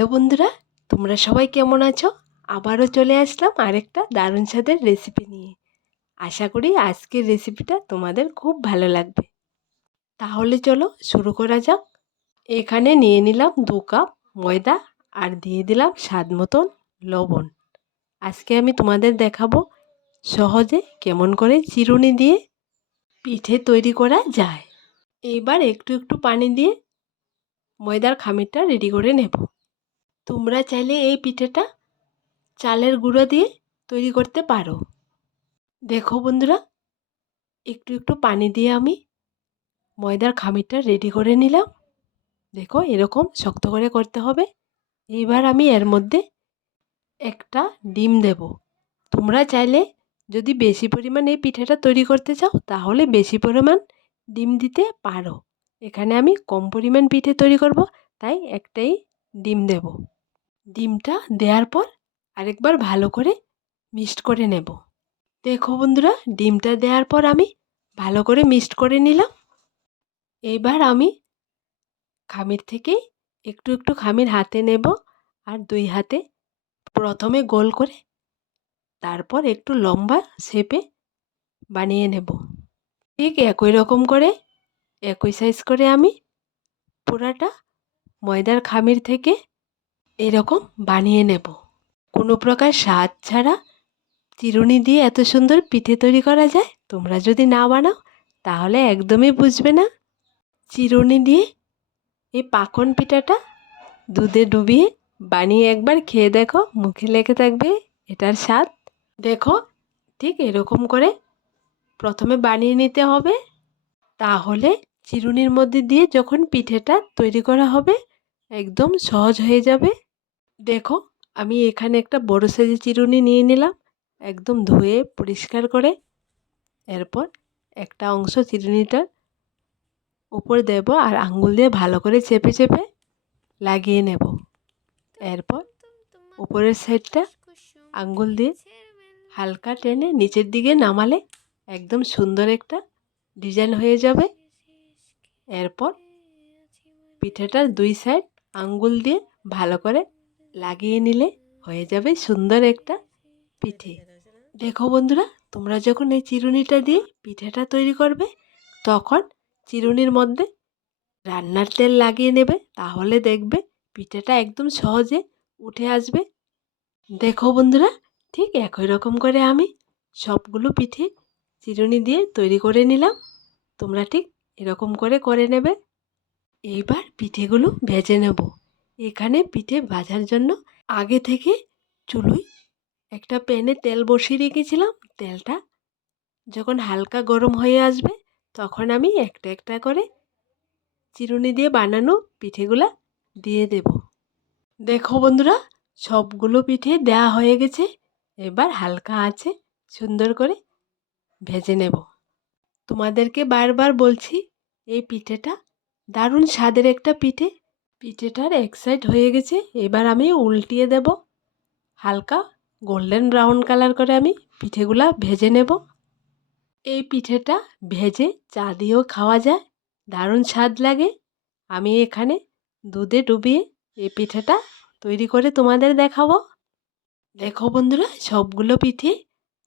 Hello বন্ধুরা, তোমরা সবাই কেমন আছো? আবারও চলে আসলাম আরেকটা দারুণ স্বাদের রেসিপি নিয়ে। আশা করি আজকের রেসিপিটা তোমাদের খুব ভালো লাগবে। তাহলে চলো শুরু করা যাক। এখানে নিয়ে নিলাম দু কাপ ময়দা আর দিয়ে দিলাম স্বাদ মতন লবণ। আজকে আমি তোমাদের দেখাবো সহজে কেমন করে চিরুনি দিয়ে পিঠে তৈরি করা যায়। এবার একটু একটু পানি দিয়ে ময়দার খামিরটা রেডি করে নেব। তোমরা চাইলে এই পিঠেটা চালের গুঁড়ো দিয়ে তৈরি করতে পারো। দেখো বন্ধুরা, একটু একটু পানি দিয়ে আমি ময়দার খামিরটা রেডি করে নিলাম। দেখো এরকম শক্ত করে করতে হবে। এইবার আমি এর মধ্যে একটা ডিম দেব। তোমরা চাইলে যদি বেশি পরিমাণ এই পিঠেটা তৈরি করতে চাও, তাহলে বেশি পরিমাণ ডিম দিতে পারো। এখানে আমি কম পরিমাণ পিঠে তৈরি করব, তাই একটাই ডিম দেব। ডিমটা দেওয়ার পর আরেকবার ভালো করে মিক্সড করে নেব। দেখো বন্ধুরা, ডিমটা দেওয়ার পর আমি ভালো করে মিক্সড করে নিলাম। এবার আমি খামির থেকে একটু একটু খামির হাতে নেব আর দুই হাতে প্রথমে গোল করে তারপর একটু লম্বা শেপে বানিয়ে নেব। ঠিক একই রকম করে, একই সাইজ করে আমি পুরাটা ময়দার খামির থেকে এরকম বানিয়ে নেব। কোনো প্রকার স্বাদ ছাড়া চিরুনি দিয়ে এত সুন্দর পিঠে তৈরি করা যায়, তোমরা যদি না বানাও, তাহলে একদমই বুঝবে না। চিরুনি দিয়ে এই পাকন পিঠাটা দুধে ডুবিয়ে বানিয়ে একবার খেয়ে দেখো, মুখে লেগে থাকবে এটার স্বাদ। দেখো, ঠিক এরকম করে প্রথমে বানিয়ে নিতে হবে। তাহলে চিরুনির মধ্যে দিয়ে যখন পিঠেটা তৈরি করা হবে, একদম সহজ হয়ে যাবে। দেখো, আমি এখানে একটা বড় সাইজের চিরুনি নিয়ে নিলাম। একদম ধুয়ে পরিষ্কার করে এরপর একটা অংশ চিরুনিটার উপর দেব আর আঙ্গুল দিয়ে ভালো করে চেপে চেপে লাগিয়ে নেব। এরপর উপরের সাইডটা আঙ্গুল দিয়ে হালকা টেনে নিচের দিকে নামালে একদম সুন্দর একটা ডিজাইন হয়ে যাবে। এরপর পিঠেটার দুই সাইড আঙ্গুল দিয়ে ভালো করে লাগিয়ে নিলে হয়ে যাবে সুন্দর একটা পিঠে। দেখো বন্ধুরা, তোমরা যখন এই চিরুনিটা দিয়ে পিঠেটা তৈরি করবে, তখন চিরুনির মধ্যে রান্নার তেল লাগিয়ে নেবে, তাহলে দেখবে পিঠেটা একদম সহজে উঠে আসবে। দেখো বন্ধুরা, ঠিক একই রকম করে আমি সবগুলো পিঠে চিরুনি দিয়ে তৈরি করে নিলাম। তোমরা ঠিক এরকম করে করে নেবে। এইবার পিঠেগুলো ভেজে নেব। এখানে পিঠে ভাজার জন্য আগে থেকে চুলুই একটা প্যানে তেল বসিয়ে রেখেছিলাম। তেলটা যখন হালকা গরম হয়ে আসবে তখন আমি একটা একটা করে চিরুনি দিয়ে বানানো পিঠেগুলা দিয়ে দেব। দেখো বন্ধুরা, সবগুলো পিঠে দেওয়া হয়ে গেছে। এবার হালকা আছে, সুন্দর করে ভেজে নেব। তোমাদেরকে বারবার বলছি, এই পিঠেটা দারুণ স্বাদের একটা পিঠে। পিঠেটার এক সাইড হয়ে গেছে, এবার আমি উল্টিয়ে দেব। হালকা গোল্ডেন ব্রাউন কালার করে আমি পিঠেগুলা ভেজে নেব। এই পিঠেটা ভেজে চা দিয়েও খাওয়া যায়, দারুণ স্বাদ লাগে। আমি এখানে দুধে ডুবিয়ে এই পিঠেটা তৈরি করে তোমাদের দেখাবো। দেখো বন্ধুরা, সবগুলো পিঠে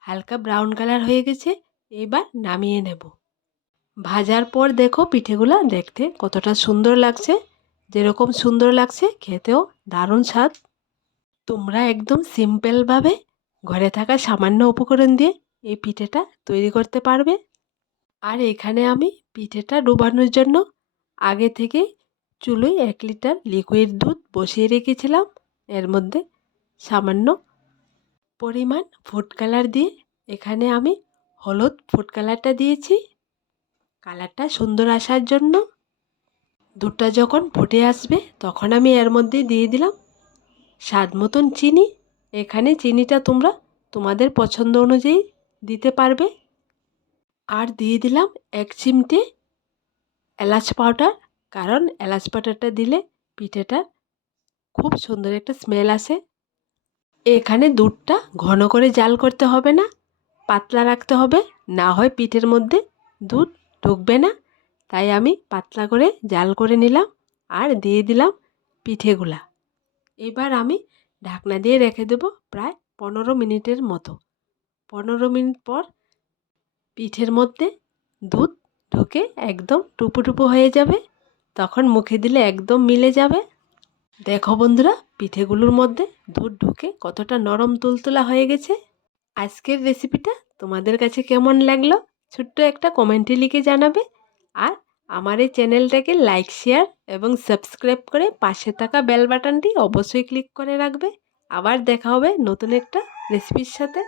হালকা ব্রাউন কালার হয়ে গেছে, এবার নামিয়ে নেব। ভাজার পর দেখো পিঠেগুলো দেখতে কতটা সুন্দর লাগছে। যেরকম সুন্দর লাগছে, খেতেও দারুণ স্বাদ। তোমরা একদম সিম্পলভাবে ঘরে থাকা সামান্য উপকরণ দিয়ে এই পিঠেটা তৈরি করতে পারবে। আর এখানে আমি পিঠেটা ডুবানোর জন্য আগে থেকে চুলোয় এক লিটার লিকুইড দুধ বসিয়ে রেখেছিলাম। এর মধ্যে সামান্য পরিমাণ ফুড কালার দিয়ে এখানে আমি হলুদ ফুড কালারটা দিয়েছি। কালারটা সুন্দর আসার জন্য দুধটা যখন ফুটে আসবে, তখন আমি এর মধ্যে দিয়ে দিলাম স্বাদ মতন চিনি। এখানে চিনিটা তোমরা তোমাদের পছন্দ অনুযায়ী দিতে পারবে। আর দিয়ে দিলাম এক চিমটে এলাচ পাউডার, কারণ এলাচ পাউডারটা দিলে পিঠেটার খুব সুন্দর একটা স্মেল আসে। এখানে দুধটা ঘন করে জাল করতে হবে না, পাতলা রাখতে হবে, না হয় পিঠের মধ্যে দুধ ঢুকবে না। তাই আমি পাতলা করে জাল করে নিলাম আর দিয়ে দিলাম পিঠেগুলা। এবার আমি ঢাকনা দিয়ে রেখে দেবো প্রায় পনেরো মিনিটের মতো। পনেরো মিনিট পর পিঠের মধ্যে দুধ ঢুকে একদম টুপু টুপু হয়ে যাবে। তখন মুখে দিলে একদম মিলে যাবে। দেখো বন্ধুরা, পিঠেগুলোর মধ্যে দুধ ঢুকে কতটা নরম তুলতুলা হয়ে গেছে। আজকের রেসিপিটা তোমাদের কাছে কেমন লাগল? ছোট্ট একটা কমেন্টে লিখে জানাবে। আর আমার এই চ্যানেলটাকে লাইক, শেয়ার এবং সাবস্ক্রাইব করে পাশে থাকা বেল বাটনটি অবশ্যই ক্লিক করে রাখবে। আবার দেখা হবে নতুন একটা রেসিপির সাথে।